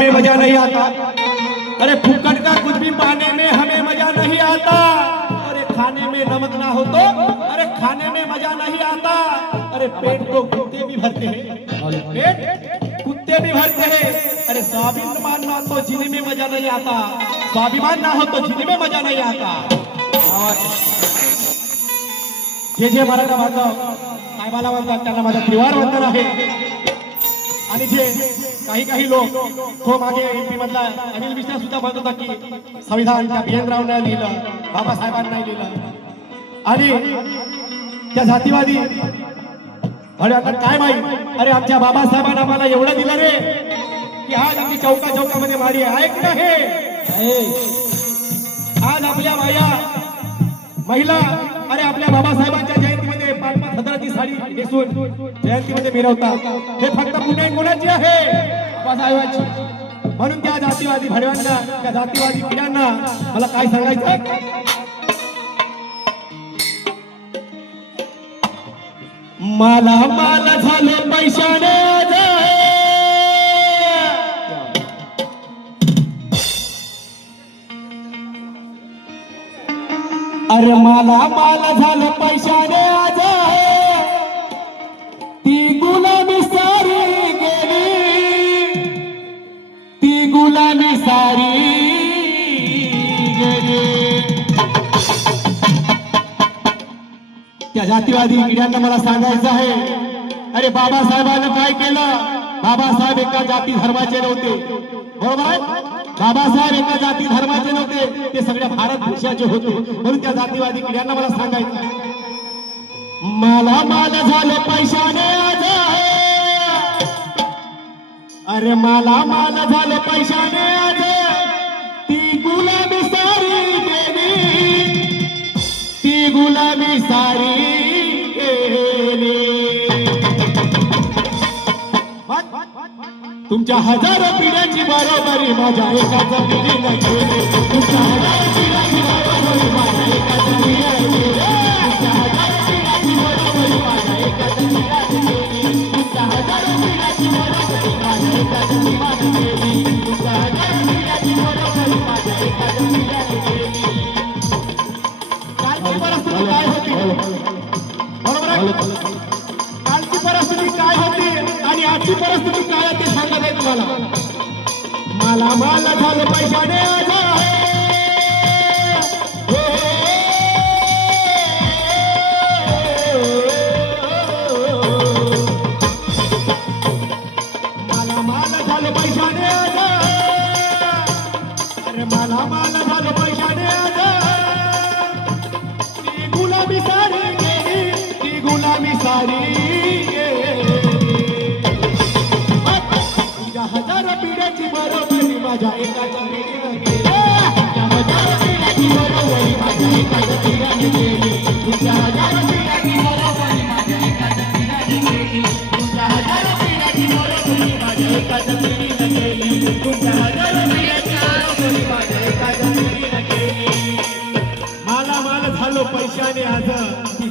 हमें मजा नहीं आता। अरे फुक्कड़ का कुछ भी पाने में हमें मजा नहीं आता। अरे खाने में नमक ना हो तो अरे खाने में मजा नहीं आता। अरे पेट तो कुत्ते भी भरते हैं, पेट कुत्ते भी भरते हैं। अरे स्वाभिमान ना तो जीने में मजा नहीं आता, स्वाभिमान ना हो तो जीने में मजा नहीं आता। जे जे मराठा बांधव साहेबाला म्हणतात त्यांना माझा त्रिवार वंदन आहे। आणि जे काही काही लोक तो मागे एमपी मधला अनिल मिश्रा सुद्धा म्हणत होता की संविधान त्या बीएन रावने लिहिलं, बाबासाहेबांना नाही लिहिलं। आणि त्या जातीवादी अरे आता काय माहित, अरे आमच्या बाबासाहेबांना आम्हाला एवढं दिलं रे की आज आम्ही चौका चौकामध्ये मारी आहे की नाही। आज आपल्या बाया महिला अरे आपल्या बाबासाहेबांच्या जयंतीमध्ये 5-5 हजाराची साडी नेसून जयंतीमध्ये मिरवतात। हे फक्त पुणे गुणाची आहे बाबासाहेबांची। म्हणून त्या जातीवादी भडव्यांना त्या जातीवादी पिढ्यांना मला काय सांगायचं, मला माल झालं पैशाने अरे मला माल झालं पैशाने आज ती गुलामी सारी गेली, ती गुलामी सारी गेली। त्या जातीवादी पिढ्यांना मला सांगायचं आहे, अरे बाबासाहेबांनी काय केलं, बाबासाहेब एका जाती धर्माचे नव्हते, बरोबर। बाबासाहेब एका जाती धर्माचे नव्हते, ते सगळ्या भारत देशाचे होते। म्हणून त्या जातीवादी पिढ्यांना मला सांगायचं, मला माल झालं पैशाने आज अरे मला माल झालं पैशाने आज ती गुलामी सारी गेली, ती गुलामी सारी गेली। तुमच्या हजारो पिढ्याची बरोबरी माझ्या एका जमिनीने केली, तुमच्या हजारो पिढ्याची बरोबरी माझ्या एका जमिनीने केली, तुमच्या हजारो पिढ्याची बरोबरी माझ्या एका जमिनीने केली, तुमच्या हजारो पिढ्याची बरोबरी माझ्या एका जमिनीने केली, तुमच्या हजारो पिढ्याची बरोबरी माझ्या एका जमिनीने केली। कालची परिस्थिती काय होती, बरोबर आहे, कालची परिस्थिती काय होती आणि आजची परिस्थिती काय आहे ते सांगत आहे तुम्हाला। मला माल झालं पैशाने आज मला माल झालं पैशाने आज अरे मला माल झालं पैशाने आज ती गुलामी सारी गेली, ती गुलामी सारी हजारो पिढ्याची बरोबरी माझ्या एका जमिनीने केली, तुमच्या हजारो पिढ्याची बरोबरी माझ्या एका जमिनीने केली, तुमच्या हजारो पिढ्याची बरोबरी माझ्या एका जमिनीने केली, तुमच्या हजारो पिढ्याची बरोबरी माझ्या एका जमिनीने केली, तुमच्या हजारो पिढ्याची बरोबरी माझ्या एका जमिनीने केली। मला माल झालो पैशाने आज ती